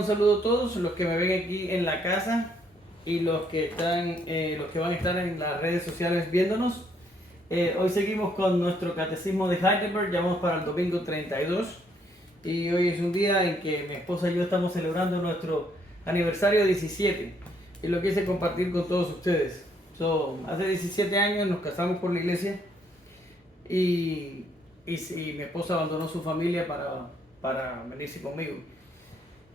un saludo a todos los que me ven aquí en la casa y los que van a estar en las redes sociales viéndonos. Hoy seguimos con nuestro catecismo de Heidelberg, ya vamos para el domingo 32 y hoy es un día en que mi esposa y yo estamos celebrando nuestro aniversario 17 y lo quise compartir con todos ustedes. Hace 17 años nos casamos por la iglesia y mi esposa abandonó su familia para venirse conmigo.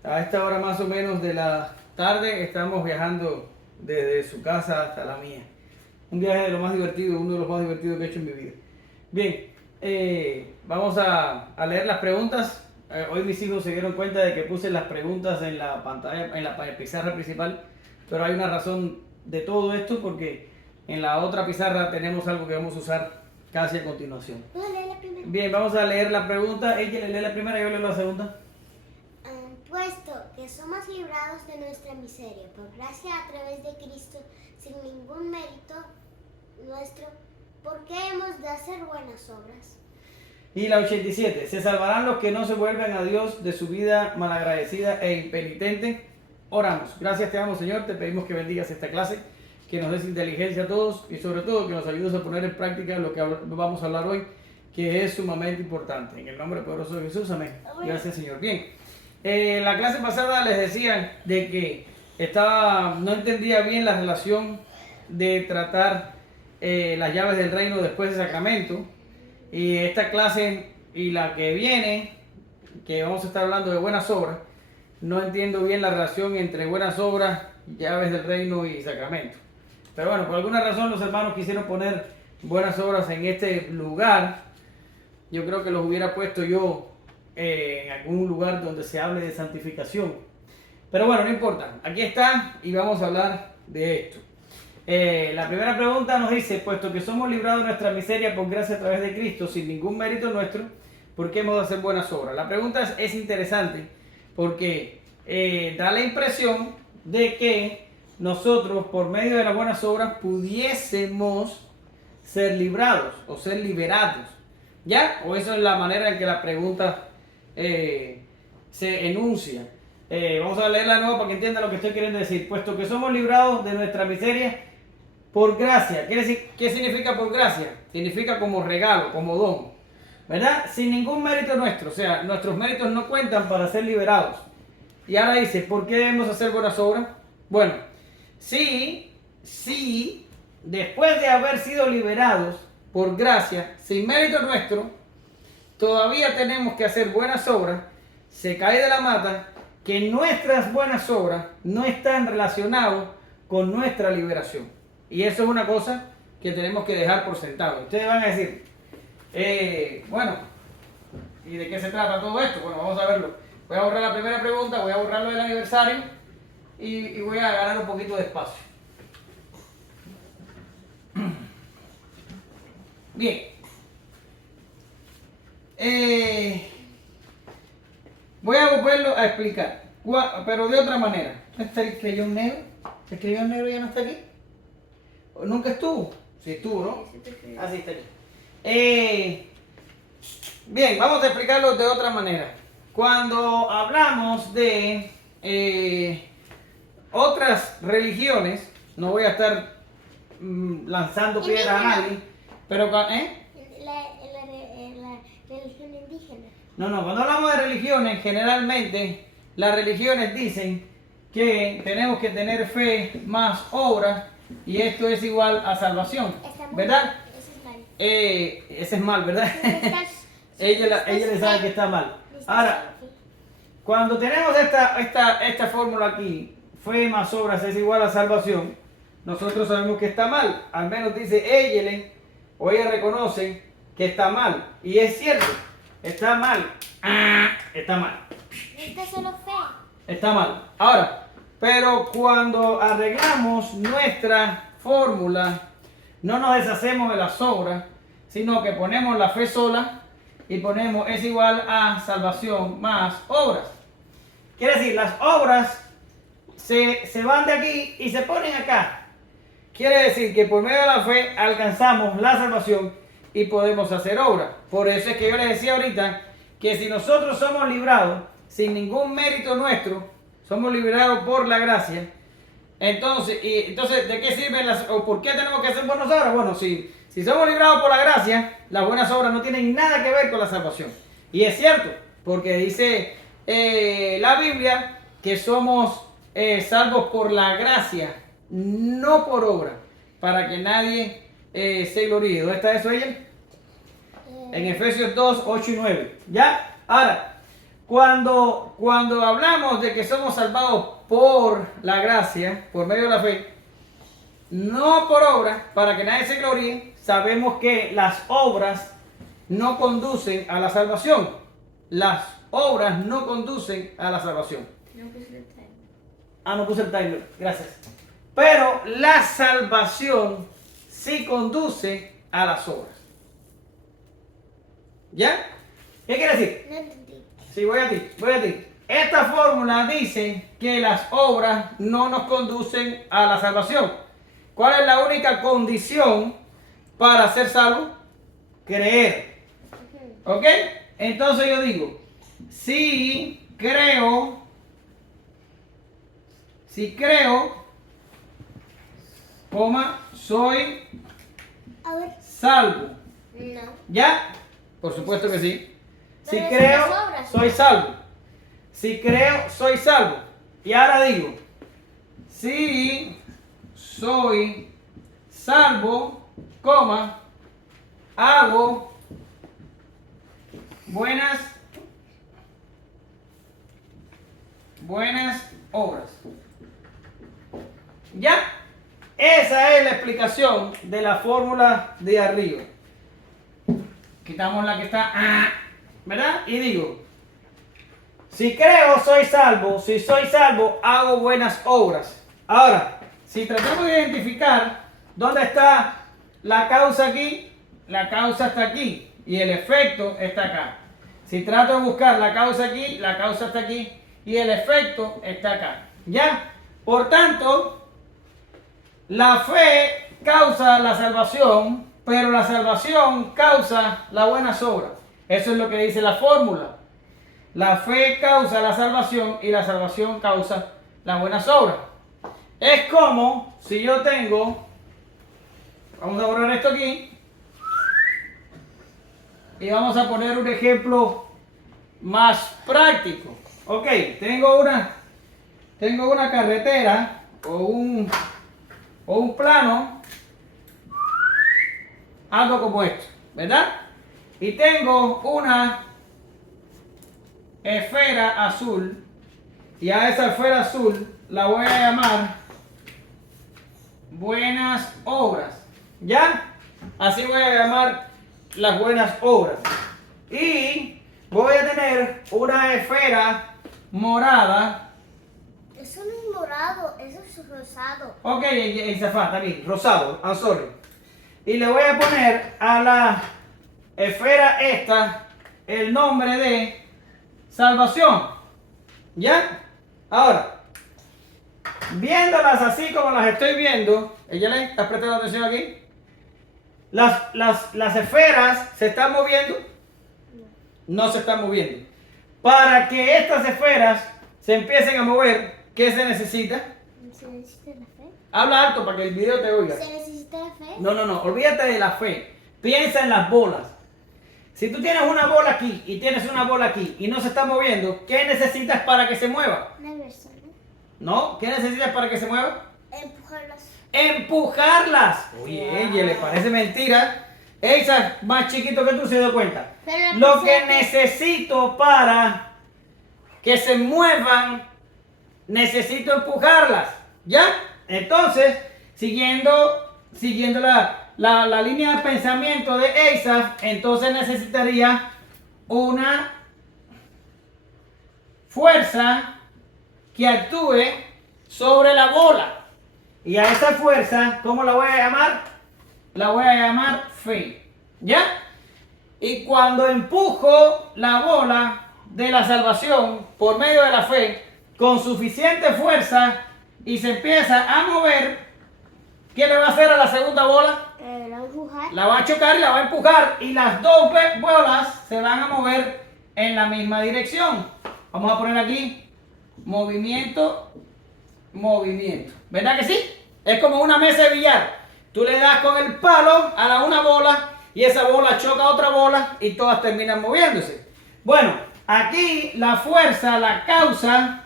A esta hora más o menos de la tarde estamos viajando desde su casa hasta la mía. Un viaje de lo más divertido, uno de los más divertidos que he hecho en mi vida. Bien, vamos a leer las preguntas. Hoy mis hijos se dieron cuenta de que puse las preguntas en la pantalla, en la pizarra principal, pero hay una razón de todo esto porque en la otra pizarra tenemos algo que vamos a usar casi a continuación. Bien, vamos a leer la pregunta. Ella lee la primera y yo leo la segunda. Puesto que somos librados de nuestra miseria por gracia a través de Cristo, sin ningún mérito nuestro, ¿por qué hemos de hacer buenas obras? Y la 87. ¿Se salvarán los que no se vuelven a Dios de su vida malagradecida e impenitente? Oramos. Gracias te damos, Señor. Te pedimos que bendigas esta clase, que nos des inteligencia a todos y sobre todo que nos ayudes a poner en práctica lo que vamos a hablar hoy, que es sumamente importante. En el nombre poderoso de Jesús, amén. Gracias, Señor. Bien. La clase pasada les decía de que no entendía bien la relación de tratar las llaves del reino después del sacramento. Y esta clase y la que viene, que vamos a estar hablando de buenas obras, no entiendo bien la relación entre buenas obras, llaves del reino y sacramento. Pero bueno, por alguna razón los hermanos quisieron poner buenas obras en este lugar. Yo creo que los hubiera puesto yo en algún lugar donde se hable de santificación, pero bueno, no importa, aquí está y vamos a hablar de esto. La primera pregunta nos dice: puesto que somos librados de nuestra miseria por gracia a través de Cristo, sin ningún mérito nuestro, ¿por qué hemos de hacer buenas obras? La pregunta es interesante porque da la impresión de que nosotros por medio de las buenas obras pudiésemos ser librados o ser liberados, ¿ya? O eso es la manera en que la pregunta se enuncia. Vamos a leerla de nuevo para que entiendan lo que estoy queriendo decir. Puesto que somos librados de nuestra miseria por gracia. Quiere decir, ¿qué significa por gracia? Significa como regalo, como don, ¿verdad? Sin ningún mérito nuestro, o sea, nuestros méritos no cuentan para ser liberados. Y ahora dice, ¿por qué debemos hacer buenas obras? Bueno, sí, después de haber sido liberados por gracia, sin mérito nuestro, todavía tenemos que hacer buenas obras. Se cae de la mata que nuestras buenas obras no están relacionadas con nuestra liberación. Y eso es una cosa que tenemos que dejar por sentado. Ustedes van a decir, bueno, ¿y de qué se trata todo esto? Bueno, vamos a verlo. Voy a borrar la primera pregunta, voy a borrar lo del aniversario y voy a ganar un poquito de espacio. Bien. Voy a volverlo a explicar, pero de otra manera. ¿Está el crayón negro? ¿El crayón negro ya no está aquí? ¿Nunca estuvo? Sí estuvo, ¿no? Así está aquí. Bien, vamos a explicarlo de otra manera. Cuando hablamos de otras religiones, no voy a estar lanzando piedras a nadie, pero La religión indígena. No, cuando hablamos de religiones, generalmente las religiones dicen que tenemos que tener fe más obras y esto es igual a salvación, ¿verdad? Eso es mal. Ese es mal, ¿verdad? ella le sabe que está mal. Ahora, cuando tenemos esta fórmula aquí, fe más obras es igual a salvación, nosotros sabemos que está mal. Al menos dice ella o ella reconoce que está mal. Y es cierto, está mal. Está mal. Esto es solo fe. Está mal. Ahora, pero cuando arreglamos nuestra fórmula, no nos deshacemos de las obras, sino que ponemos la fe sola y ponemos es igual a salvación más obras. Quiere decir, las obras se van de aquí y se ponen acá. Quiere decir que por medio de la fe alcanzamos la salvación y podemos hacer obras. Por eso es que yo les decía ahorita que si nosotros somos librados sin ningún mérito nuestro, somos liberados por la gracia. Entonces, ¿de qué sirven o por qué tenemos que hacer buenas obras? Bueno, si somos liberados por la gracia, las buenas obras no tienen nada que ver con la salvación. Y es cierto, porque dice la Biblia que somos salvos por la gracia, no por obra, para que nadie se gloríe. ¿Dónde está eso, ella? En Efesios 2, 8 y 9. ¿Ya? Ahora, cuando hablamos de que somos salvados por la gracia, por medio de la fe, no por obra, para que nadie se gloríe, sabemos que las obras no conducen a la salvación. Las obras no conducen a la salvación. No puse el timer. No puse el timer, gracias. Pero la salvación sí conduce a las obras. ¿Ya? ¿Qué quiere decir? No entendí. Sí, voy a ti. Esta fórmula dice que las obras no nos conducen a la salvación. ¿Cuál es la única condición para ser salvo? Creer. ¿Ok? Entonces yo digo, si creo, soy A ver. salvo. No. ¿Ya? Por supuesto que sí. Si Pero creo, son las obras, soy ¿no? salvo. Si creo, soy salvo. Y ahora digo, si soy salvo, hago buenas obras. ¿Ya? Esa es la explicación de la fórmula de arriba. Quitamos la que está, ¿verdad? Y digo, si creo, soy salvo. Si soy salvo, hago buenas obras. Ahora, si tratamos de identificar dónde está la causa aquí, la causa está aquí y el efecto está acá. Si trato de buscar la causa aquí, la causa está aquí y el efecto está acá. ¿Ya? Por tanto, la fe causa la salvación, pero la salvación causa las buenas obras. Eso es lo que dice la fórmula. La fe causa la salvación y la salvación causa las buenas obras. Es como si yo tengo, vamos a borrar esto aquí, y vamos a poner un ejemplo más práctico. Ok, tengo una carretera o un plano, algo como esto, ¿verdad? Y tengo una esfera azul, y a esa esfera azul la voy a llamar buenas obras. ¿Ya? Así voy a llamar las buenas obras. Y voy a tener una esfera morada. Eso no es morado, eso es rosado. Ok, Zafá, está bien, rosado, I'm sorry. Y le voy a poner a la esfera esta el nombre de salvación. ¿Ya? Ahora, viéndolas así como las estoy viendo, ¿ella está prestando atención aquí? Las esferas se están moviendo. No se están moviendo. Para que estas esferas se empiecen a mover, ¿qué se necesita? ¿Se necesita la fe? Habla alto para que el video te oiga. ¿Se necesita la fe? No, olvídate de la fe. Piensa en las bolas. Si tú tienes una bola aquí y tienes una bola aquí y no se está moviendo, ¿qué necesitas para que se mueva? Una persona. ¿No? ¿Qué necesitas para que se mueva? Empujarlas. ¡Empujarlas! Oye, ella le parece mentira. Esa es más chiquito que tú, se dio cuenta. Pero Lo que necesito para que se muevan, necesito empujarlas. ¿Ya? Entonces, siguiendo la línea de pensamiento de Asaph, entonces necesitaría una fuerza que actúe sobre la bola. Y a esa fuerza, ¿cómo la voy a llamar? La voy a llamar fe. ¿Ya? Y cuando empujo la bola de la salvación por medio de la fe, con suficiente fuerza, y se empieza a mover, ¿qué le va a hacer a la segunda bola? La voy a empujar. La va a chocar y la va a empujar, y las dos bolas se van a mover en la misma dirección. Vamos a poner aquí movimiento, movimiento. ¿Verdad que sí? Es como una mesa de billar. Tú le das con el palo a una bola y esa bola choca a otra bola y todas terminan moviéndose. Bueno, aquí la fuerza, la causa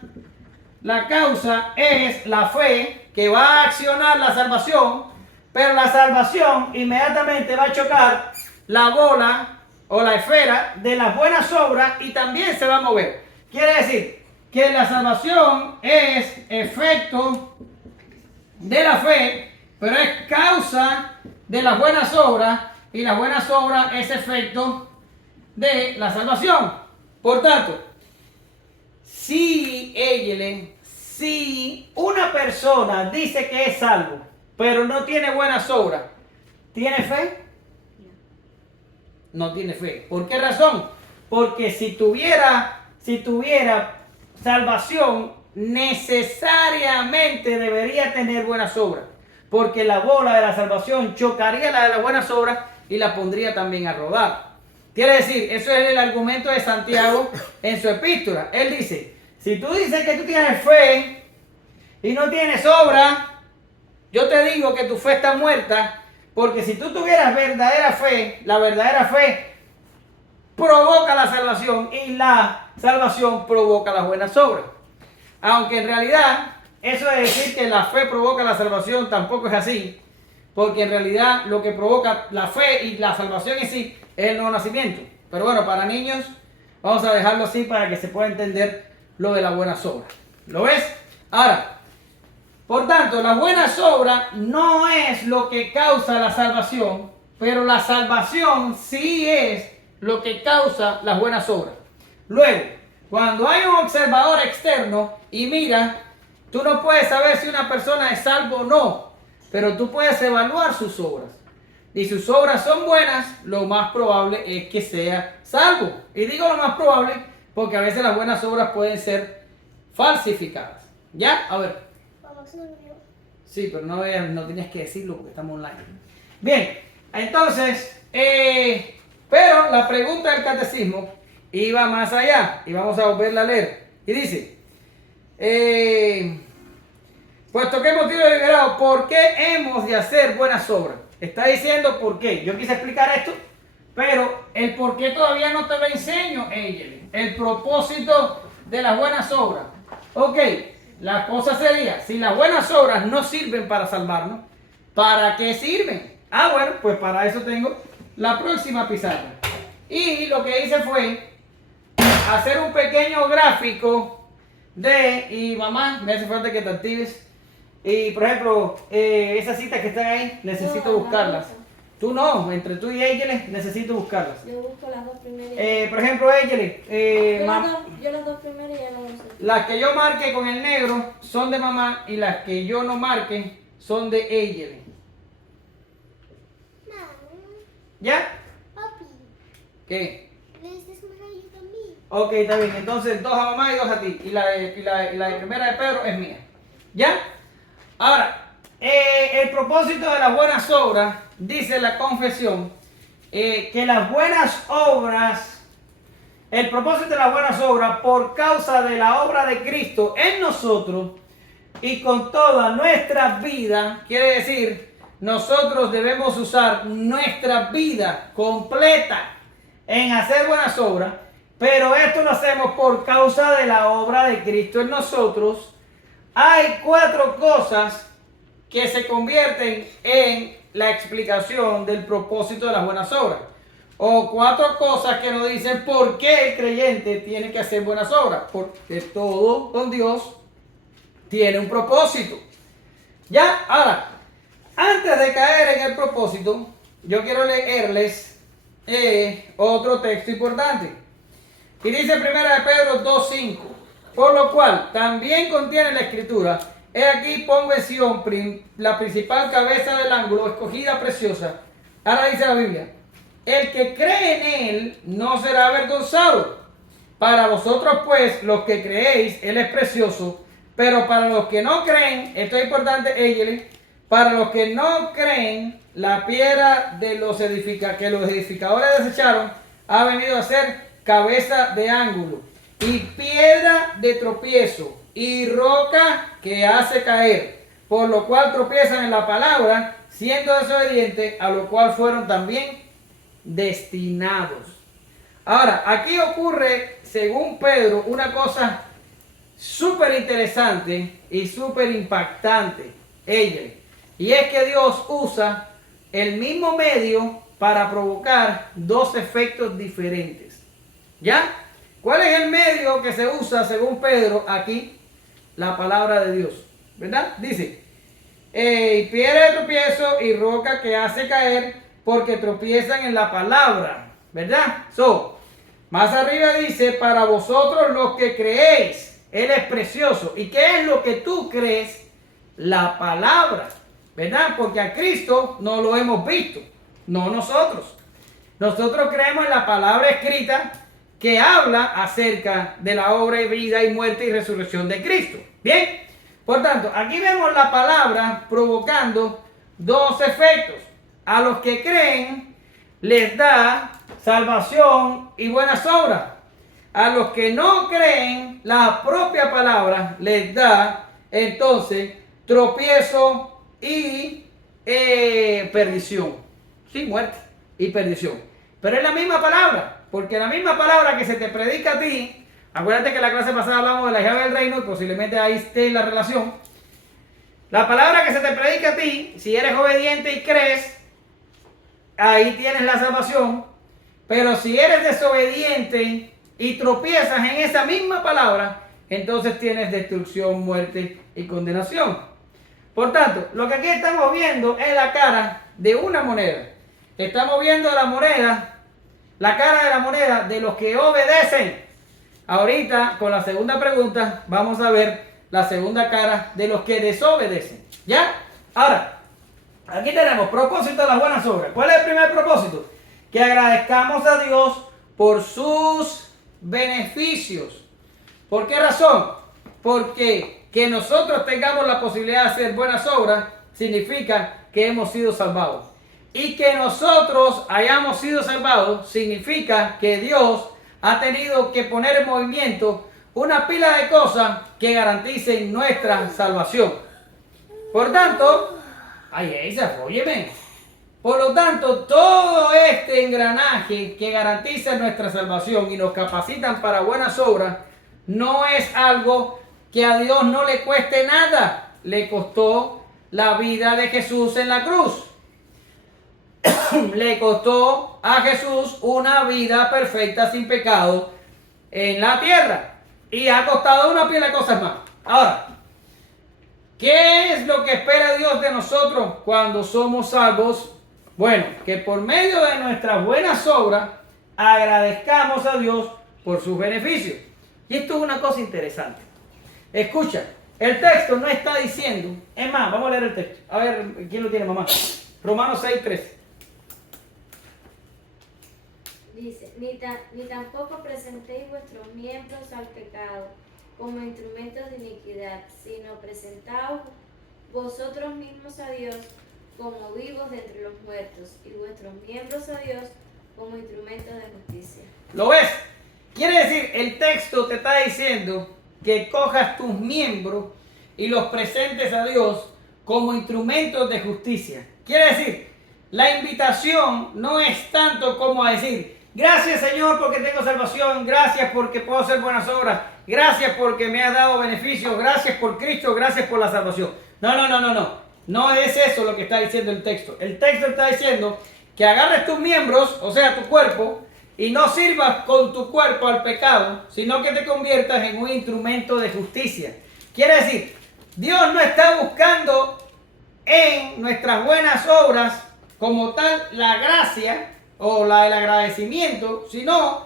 es la fe que va a accionar la salvación, pero la salvación inmediatamente va a chocar la bola o la esfera de las buenas obras y también se va a mover. Quiere decir que la salvación es efecto de la fe, pero es causa de las buenas obras y las buenas obras es efecto de la salvación. Por tanto, si una persona dice que es salvo, pero no tiene buenas obras, ¿tiene fe? No tiene fe. ¿Por qué razón? Porque si tuviera salvación, necesariamente debería tener buenas obras. Porque la bola de la salvación chocaría la de las buenas obras y la pondría también a rodar. Quiere decir, eso es el argumento de Santiago en su epístola. Él dice, si tú dices que tú tienes fe y no tienes obra, yo te digo que tu fe está muerta, porque si tú tuvieras verdadera fe, la verdadera fe provoca la salvación y la salvación provoca las buenas obras. Aunque en realidad eso de decir que la fe provoca la salvación tampoco es así, porque en realidad lo que provoca la fe y la salvación en sí es el nuevo nacimiento. Pero bueno, para niños vamos a dejarlo así para que se pueda entender lo de las buenas obras. ¿Lo ves? Ahora, por tanto, las buenas obras no es lo que causa la salvación, pero la salvación sí es lo que causa las buenas obras. Luego, cuando hay un observador externo y mira, tú no puedes saber si una persona es salvo o no, pero tú puedes evaluar sus obras. Y si sus obras son buenas, lo más probable es que sea salvo. Y digo lo más probable porque a veces las buenas obras pueden ser falsificadas. ¿Ya? A ver. Sí, pero no tenías que decirlo porque estamos online. Bien, entonces, pero la pregunta del catecismo iba más allá y vamos a volverla a leer. Y dice, puesto que hemos sido liberados, ¿por qué hemos de hacer buenas obras? Está diciendo por qué. Yo quise explicar esto, pero el por qué todavía no te lo enseño, Eyeli. El propósito de las buenas obras. Ok, la cosa sería, si las buenas obras no sirven para salvarnos, ¿para qué sirven? Ah, bueno, pues para eso tengo la próxima pizarra. Y lo que hice fue hacer un pequeño gráfico y mamá, me hace falta que te actives. Y por ejemplo, esas citas que están ahí, necesito buscarlas. Tú no, entre tú y Eyeli necesito buscarlas. Yo busco las dos primeras. Por ejemplo, Eyeli, yo las dos primeras ya no sé. las que yo marque con el negro son de mamá y las que yo no marque son de Eyeli. ¿Ya? Papi, ¿Qué? ¿les des más ayuda a mí? Ok, está bien. Entonces, 2 a mamá y 2 a ti. Y la primera de Pedro es mía. ¿Ya? Ahora, el propósito de las buenas obras, dice la confesión, que las buenas obras, el propósito de las buenas obras, por causa de la obra de Cristo en nosotros y con toda nuestra vida, quiere decir, nosotros debemos usar nuestra vida completa en hacer buenas obras, pero esto lo hacemos por causa de la obra de Cristo en nosotros. Hay 4 cosas que se convierten en la explicación del propósito de las buenas obras. O 4 cosas que nos dicen por qué el creyente tiene que hacer buenas obras. Porque todo con Dios tiene un propósito. ¿Ya? Ahora, antes de caer en el propósito, yo quiero leerles otro texto importante. Y dice 1 Pedro 2:5. Por lo cual, también contiene la escritura: he aquí pongo en Sión la principal cabeza del ángulo, escogida preciosa. Ahora dice la Biblia: el que cree en él no será avergonzado. Para vosotros pues, los que creéis, él es precioso. Pero para los que no creen, esto es importante, Eyeli, para los que no creen, la piedra de que los edificadores desecharon ha venido a ser cabeza de ángulo y piedra de tropiezo y roca que hace caer, por lo cual tropiezan en la palabra, siendo desobedientes, a lo cual fueron también destinados. Ahora, aquí ocurre, según Pedro, una cosa súper interesante y súper impactante, y es que Dios usa el mismo medio para provocar dos efectos diferentes. ¿Ya? ¿Cuál es el medio que se usa, según Pedro, aquí? La palabra de Dios, ¿verdad? Dice, piedra de tropiezo y roca que hace caer, porque tropiezan en la palabra, ¿verdad? Más arriba dice, para vosotros los que creéis, Él es precioso. ¿Y qué es lo que tú crees? La palabra, ¿verdad? Porque a Cristo no lo hemos visto, no nosotros. Nosotros creemos en la palabra escrita que habla acerca de la obra y vida y muerte y resurrección de Cristo. Bien, por tanto, aquí vemos la palabra provocando dos efectos. A los que creen les da salvación y buenas obras. A los que no creen, la propia palabra les da entonces tropiezo y perdición. Sí, muerte y perdición. Pero es la misma palabra, porque la misma palabra que se te predica a ti, acuérdate que en la clase pasada hablamos de la llave del reino, posiblemente ahí esté la relación. La palabra que se te predica a ti, si eres obediente y crees, ahí tienes la salvación. Pero si eres desobediente y tropiezas en esa misma palabra, entonces tienes destrucción, muerte y condenación. Por tanto, lo que aquí estamos viendo es la cara de una moneda. Estamos viendo la moneda, la cara de la moneda de los que obedecen. Ahorita, con la segunda pregunta, vamos a ver la segunda cara de los que desobedecen. ¿Ya? Ahora, aquí tenemos propósito de las buenas obras. ¿Cuál es el primer propósito? Que agradezcamos a Dios por sus beneficios. ¿Por qué razón? Porque que nosotros tengamos la posibilidad de hacer buenas obras significa que hemos sido salvados. Y que nosotros hayamos sido salvados significa que Dios ha tenido que poner en movimiento una pila de cosas que garanticen nuestra salvación. Por tanto, óyeme. Por lo tanto, todo este engranaje que garantiza nuestra salvación y nos capacitan para buenas obras, no es algo que a Dios no le cueste nada. Le costó la vida de Jesús en la cruz. Le costó a Jesús una vida perfecta sin pecado en la tierra. Y ha costado una pila de cosas más. Ahora, ¿qué es lo que espera Dios de nosotros cuando somos salvos? Bueno, que por medio de nuestras buenas obras agradezcamos a Dios por sus beneficios. Y esto es una cosa interesante. Escucha, el texto no está diciendo, es más, vamos a leer el texto. A ver, ¿quién lo tiene, mamá? Romanos 6:13. Dice, ni tampoco presentéis vuestros miembros al pecado como instrumentos de iniquidad, sino presentaos vosotros mismos a Dios como vivos de entre los muertos, y vuestros miembros a Dios como instrumentos de justicia. ¿Lo ves? Quiere decir, el texto te está diciendo que cojas tus miembros y los presentes a Dios como instrumentos de justicia. Quiere decir, la invitación no es tanto como a decir, gracias Señor porque tengo salvación, gracias porque puedo hacer buenas obras, gracias porque me has dado beneficios, gracias por Cristo, gracias por la salvación. No. No es eso lo que está diciendo el texto. El texto está diciendo que agarres tus miembros, o sea, tu cuerpo, y no sirvas con tu cuerpo al pecado, sino que te conviertas en un instrumento de justicia. Quiere decir, Dios no está buscando en nuestras buenas obras como tal la gracia o el agradecimiento, sino,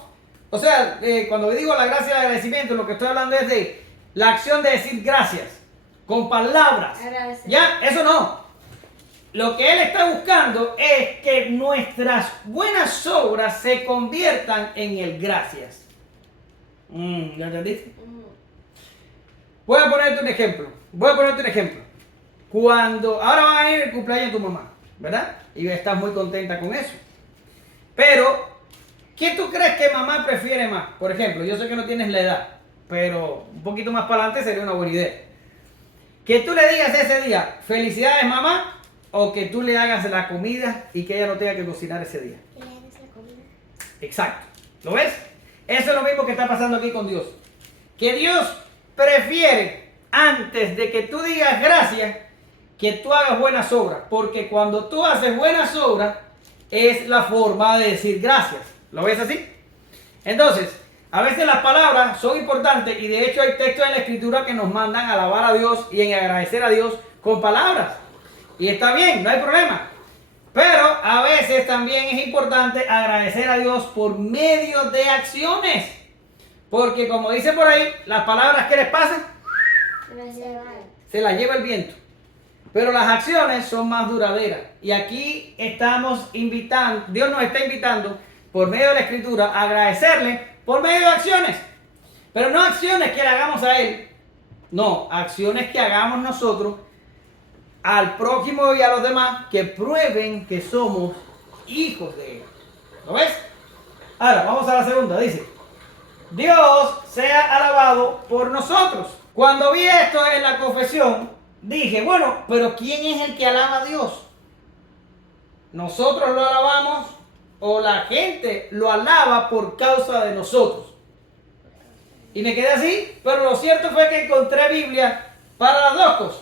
o sea, cuando digo la gracia y el agradecimiento, lo que estoy hablando es de la acción de decir gracias, con palabras. Ya, eso no. Lo que Él está buscando es que nuestras buenas obras se conviertan en el gracias. ¿Ya entendiste? Voy a ponerte un ejemplo. Ahora va a ir el cumpleaños de tu mamá, ¿verdad? Y estás muy contenta con eso. Pero, ¿qué tú crees que mamá prefiere más? Por ejemplo, yo sé que no tienes la edad, pero un poquito más para adelante sería una buena idea. Que tú le digas ese día, felicidades mamá, o que tú le hagas la comida y que ella no tenga que cocinar ese día. Que le hagas la comida. Exacto. ¿Lo ves? Eso es lo mismo que está pasando aquí con Dios. Que Dios prefiere, antes de que tú digas gracias, que tú hagas buenas obras. Porque cuando tú haces buenas obras, es la forma de decir gracias. ¿Lo ves así? Entonces, a veces las palabras son importantes y de hecho hay textos en la Escritura que nos mandan a alabar a Dios y en agradecer a Dios con palabras. Y está bien, no hay problema. Pero a veces también es importante agradecer a Dios por medio de acciones. Porque como dice por ahí, las palabras, ¿qué les pasa? Se las lleva el viento. Pero las acciones son más duraderas. Y aquí estamos invitando, Dios nos está invitando por medio de la Escritura a agradecerle por medio de acciones. Pero no acciones que le hagamos a Él. No, acciones que hagamos nosotros al prójimo y a los demás que prueben que somos hijos de Él. ¿Lo ves? Ahora, vamos a la segunda. Dice, Dios sea alabado por nosotros. Cuando vi esto en la confesión, dije, bueno, pero ¿quién es el que alaba a Dios? ¿Nosotros lo alabamos o la gente lo alaba por causa de nosotros? Y me quedé así, pero lo cierto fue que encontré Biblia para las dos cosas.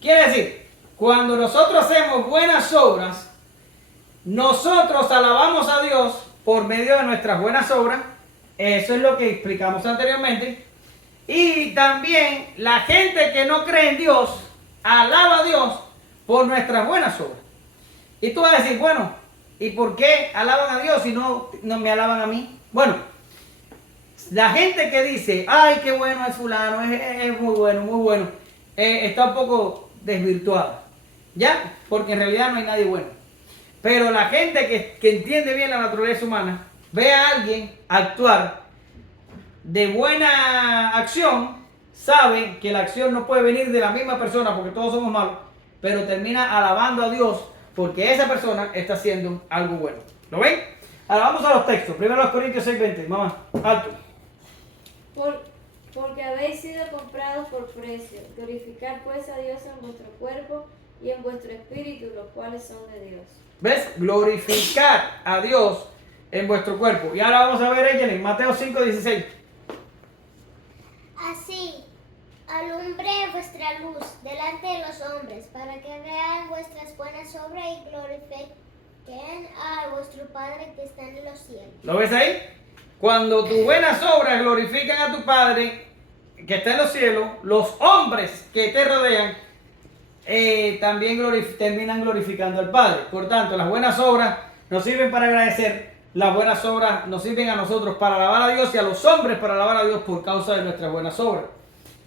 Quiere decir, cuando nosotros hacemos buenas obras, nosotros alabamos a Dios por medio de nuestras buenas obras. Eso es lo que explicamos anteriormente. Y también la gente que no cree en Dios, alaba a Dios por nuestras buenas obras. Y tú vas a decir, bueno, ¿y por qué alaban a Dios y no me alaban a mí? Bueno, la gente que dice, ay, qué bueno es fulano, es muy bueno, está un poco desvirtuada. ¿Ya? Porque en realidad no hay nadie bueno. Pero la gente que entiende bien la naturaleza humana, ve a alguien actuar de buena acción, sabe que la acción no puede venir de la misma persona porque todos somos malos, pero termina alabando a Dios porque esa persona está haciendo algo bueno. ¿Lo ven? Ahora vamos a los textos. Primero los Corintios 6:20. Mamá, alto. Porque habéis sido comprados por precio. Glorificad pues a Dios en vuestro cuerpo y en vuestro espíritu, los cuales son de Dios. ¿Ves? Glorificad a Dios en vuestro cuerpo. Y ahora vamos a ver en Mateo 5:16. Así, alumbre vuestra luz delante de los hombres, para que vean vuestras buenas obras y glorifiquen a vuestro Padre que está en los cielos. ¿Lo ves ahí? Cuando tus buenas obras glorifican a tu Padre que está en los cielos, los hombres que te rodean también terminan glorificando al Padre. Por tanto, las buenas obras nos sirven para agradecer, las buenas obras nos sirven a nosotros para alabar a Dios y a los hombres para alabar a Dios por causa de nuestras buenas obras.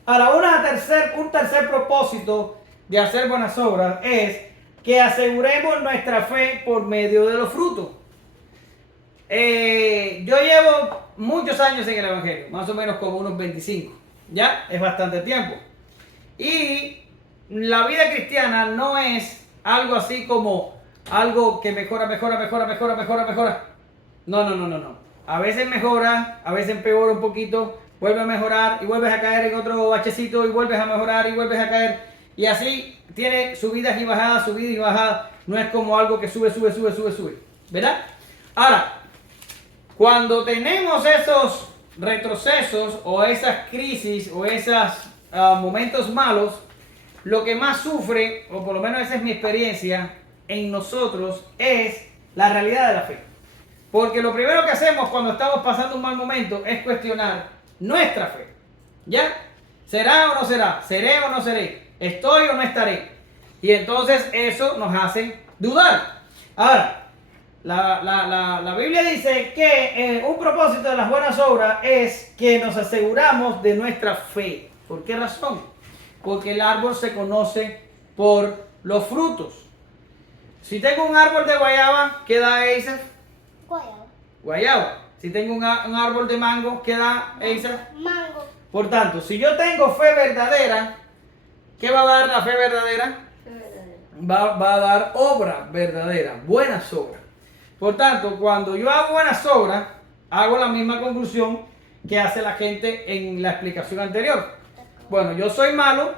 Ahora, un tercer propósito de hacer buenas obras es que aseguremos nuestra fe por medio de los frutos. Yo llevo muchos años en el Evangelio, más o menos como unos 25, ya es bastante tiempo. Y la vida cristiana no es algo así como algo que mejora. No. A veces mejora, a veces empeora un poquito, vuelve a mejorar y vuelves a caer en otro bachecito y vuelves a mejorar y vuelves a caer. Y así tiene subidas y bajadas, No es como algo que sube, ¿verdad? Ahora, cuando tenemos esos retrocesos o esas crisis o esos momentos malos, lo que más sufre, o por lo menos esa es mi experiencia, en nosotros es la realidad de la fe. Porque lo primero que hacemos cuando estamos pasando un mal momento es cuestionar nuestra fe. ¿Ya? ¿Será o no será? ¿Seré o no seré? ¿Estoy o no estaré? Y entonces eso nos hace dudar. Ahora, la Biblia dice que un propósito de las buenas obras es que nos aseguramos de nuestra fe. ¿Por qué razón? Porque el árbol se conoce por los frutos. Si tengo un árbol de guayaba, ¿qué da Eisa? Guayaba. Si tengo un árbol de mango, ¿qué da Eisa? Mango. Por tanto, si yo tengo fe verdadera, ¿qué va a dar la fe verdadera? Va a dar obra verdadera, buenas obras. Por tanto, cuando yo hago buenas obras, hago la misma conclusión que hace la gente en la explicación anterior. Bueno, yo soy malo.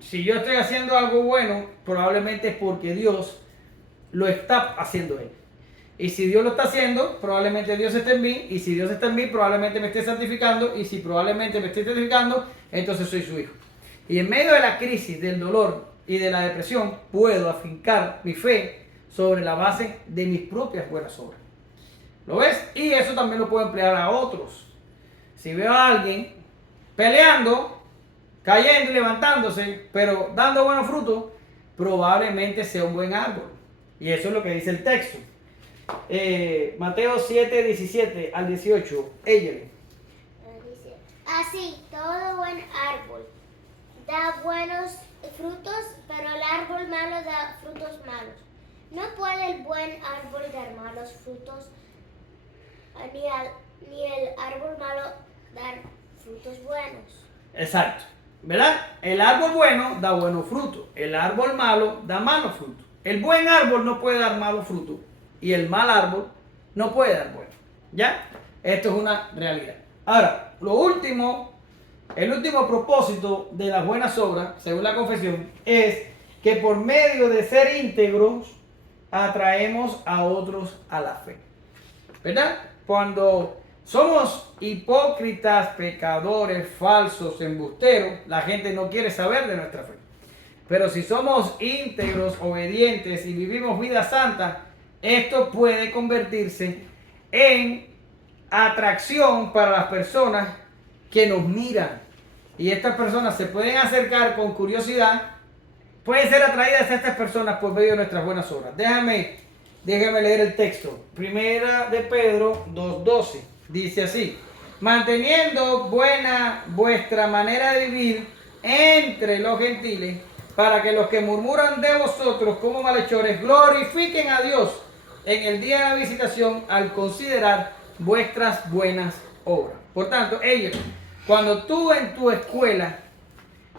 Si yo estoy haciendo algo bueno, probablemente es porque Dios lo está haciendo él. Y si Dios lo está haciendo, probablemente Dios está en mí. Y si Dios está en mí, probablemente me esté santificando. Y si probablemente me esté santificando, entonces soy su hijo. Y en medio de la crisis, del dolor y de la depresión, puedo afincar mi fe sobre la base de mis propias buenas obras. ¿Lo ves? Y eso también lo puedo emplear a otros. Si veo a alguien peleando, cayendo y levantándose, pero dando buenos frutos, probablemente sea un buen árbol. Y eso es lo que dice el texto. Mateo 7, 17 al 18. Dice, así, todo buen árbol da buenos frutos, pero el árbol malo da frutos malos. No puede el buen árbol dar malos frutos, ni el árbol malo dar frutos buenos. Exacto. ¿Verdad? El árbol bueno da buenos frutos. El árbol malo da malos frutos. El buen árbol no puede dar malos frutos. Y el mal árbol no puede dar bueno. ¿Ya? Esto es una realidad. Ahora, el último propósito de las buenas obras, según la confesión, es que por medio de ser íntegros, atraemos a otros a la fe. ¿Verdad? Cuando somos hipócritas, pecadores, falsos, embusteros, la gente no quiere saber de nuestra fe. Pero si somos íntegros, obedientes y vivimos vida santa, esto puede convertirse en atracción para las personas que nos miran. Y estas personas se pueden acercar con curiosidad, pueden ser atraídas a estas personas por medio de nuestras buenas obras. Déjame leer el texto. Primera de Pedro 2:12. Dice así: manteniendo buena vuestra manera de vivir entre los gentiles, para que los que murmuran de vosotros como malhechores glorifiquen a Dios en el día de la visitación al considerar vuestras buenas obras. Por tanto, cuando tú en tu escuela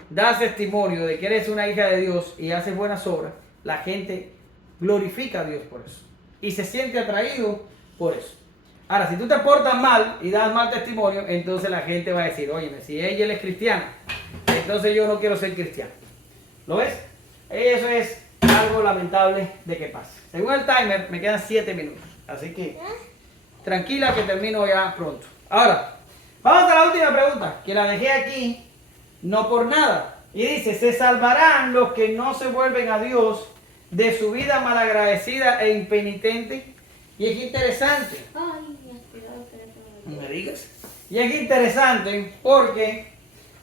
das testimonio de que eres una hija de Dios y haces buenas obras, la gente glorifica a Dios por eso y se siente atraído por eso. Ahora, si tú te portas mal y das mal testimonio, entonces la gente va a decir, oye, si ella es cristiana, entonces yo no quiero ser cristiano. ¿Lo ves? Eso es algo lamentable de que pase. Según el timer, me quedan 7 minutos. Así que tranquila que termino ya pronto. Ahora, vamos a la última pregunta, que la dejé aquí, no por nada. Y dice, ¿se salvarán los que no se vuelven a Dios de su vida malagradecida e impenitente? Y es interesante. No me digas. Y es interesante porque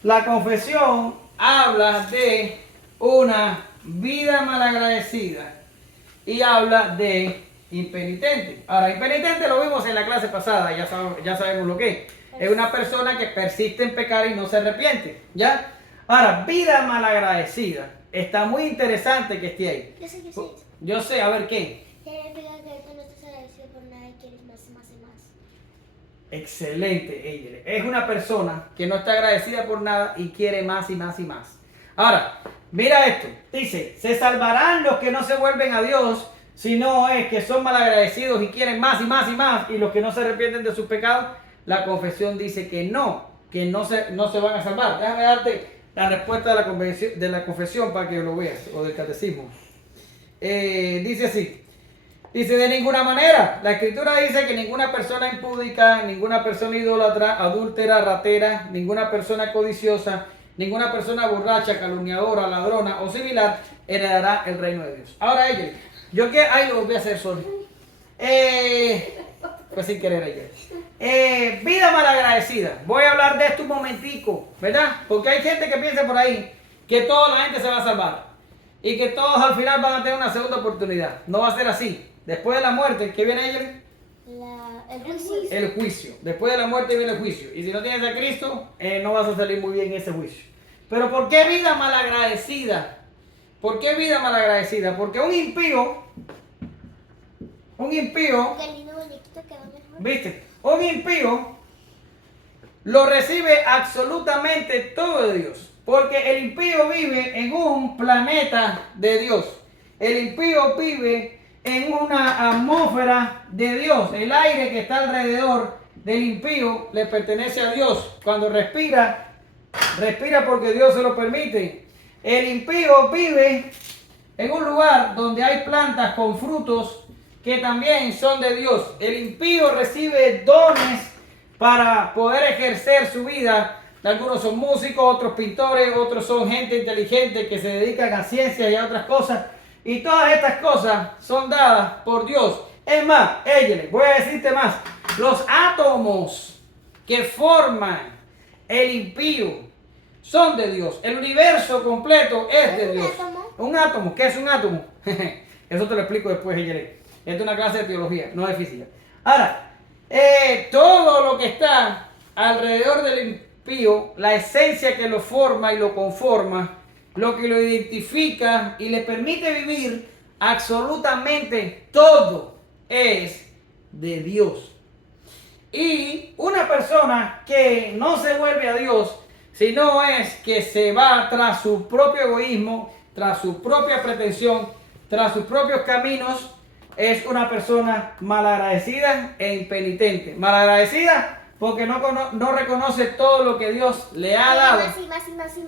la confesión habla de una vida malagradecida y habla de impenitente. Ahora, impenitente lo vimos en la clase pasada, ya sabemos lo que es. Es una persona que persiste en pecar y no se arrepiente. ¿Ya? Ahora, vida malagradecida. Está muy interesante que esté ahí. Yo sé que sí. Yo sé, a ver, ¿qué? Significa que tú no estás agradecido por nada y quieres más y más y más. Excelente, Eyre. Es una persona que no está agradecida por nada y quiere más y más y más. Ahora, mira esto. Dice, se salvarán los que no se vuelven a Dios, si no es que son malagradecidos y quieren más y más y más, y los que no se arrepienten de sus pecados. La confesión dice que no se van a salvar. Déjame darte la respuesta de la confesión para que lo veas, o del catecismo. Dice así. Dice, de ninguna manera. La escritura dice que ninguna persona impúdica, ninguna persona idólatra, adúltera, ratera, ninguna persona codiciosa, ninguna persona borracha, calumniadora, ladrona o similar heredará el reino de Dios. Ahora ahí lo voy a hacer solo. Pues sin querer vida malagradecida. Voy a hablar de esto un momentico, ¿verdad? Porque hay gente que piensa por ahí que toda la gente se va a salvar y que todos al final van a tener una segunda oportunidad. No va a ser así. Después de la muerte, ¿qué viene El juicio. El juicio. Después de la muerte viene el juicio. Y si no tienes a Cristo, no vas a salir muy bien en ese juicio. Pero ¿por qué vida malagradecida? ¿Por qué vida malagradecida? Porque un impío, ¿viste? Un impío lo recibe absolutamente todo de Dios. Porque el impío vive en un planeta de Dios. El impío vive en una atmósfera de Dios. El aire que está alrededor del impío le pertenece a Dios. Cuando respira, respira porque Dios se lo permite. El impío vive en un lugar donde hay plantas con frutos que también son de Dios. El impío recibe dones para poder ejercer su vida. Algunos son músicos, otros pintores, otros son gente inteligente que se dedican a ciencias y a otras cosas. Y todas estas cosas son dadas por Dios. Es más, voy a decirte más. Los átomos que forman el impío son de Dios. El universo completo es de Dios. ¿Un átomo? ¿Qué es un átomo? Eso te lo explico después, Esta es una clase de teología, no de física. Ahora, todo lo que está alrededor del impío, la esencia que lo forma y lo conforma, lo que lo identifica y le permite vivir, absolutamente todo es de Dios. Y una persona que no se vuelve a Dios, sino es que se va tras su propio egoísmo, tras su propia pretensión, tras sus propios caminos, es una persona malagradecida e impenitente. Malagradecida porque no reconoce todo lo que Dios le ha dado. Más.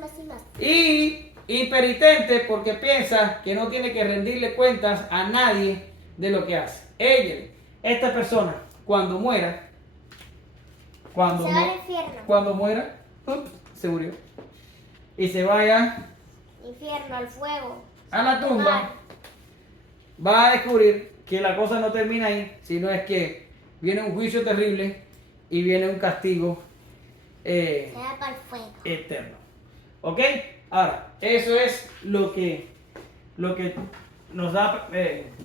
Y impenitente porque piensa que no tiene que rendirle cuentas a nadie de lo que hace. Esta persona, cuando muera, Se va al infierno. cuando muera, se murió. Y se vaya Infierno, al fuego. a la tumba, va a descubrir que la cosa no termina ahí, sino es que viene un juicio terrible y viene un castigo Se va para el fuego. eterno. ¿Ok? Ahora, eso es lo que nos da,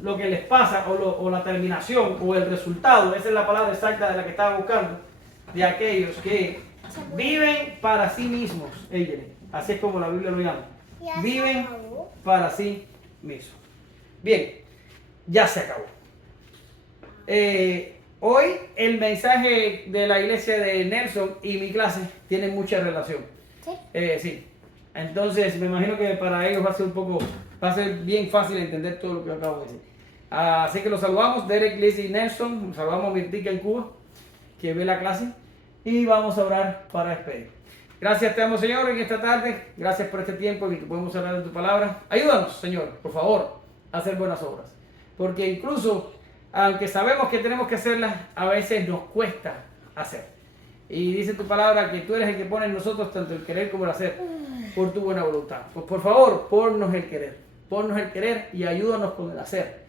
lo que les pasa, o la terminación, o el resultado, esa es la palabra exacta de la que estaba buscando, de aquellos que viven para sí mismos. Así es como la Biblia lo llama. Viven para sí mismos. Bien, ya se acabó. Hoy el mensaje de la iglesia de Nelson y mi clase tienen mucha relación. ¿Sí? Sí. Entonces me imagino que para ellos va a ser bien fácil entender todo lo que yo acabo de decir. Así que los saludamos, Derek, Liz y Nelson. Saludamos a Mirtica en Cuba, que ve la clase. Y vamos a orar para despedir. Gracias te amo, Señor, en esta tarde. Gracias por este tiempo en que podemos hablar de tu palabra. Ayúdanos, Señor, por favor, a hacer buenas obras. Porque incluso, aunque sabemos que tenemos que hacerlas, a veces nos cuesta hacer. Y dice tu palabra que tú eres el que pone en nosotros tanto el querer como el hacer, por tu buena voluntad. Pues por favor, ponnos el querer y ayúdanos con el hacer,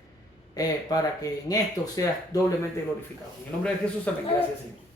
para que en esto seas doblemente glorificado. En el nombre de Jesús, amén. Gracias, Señor.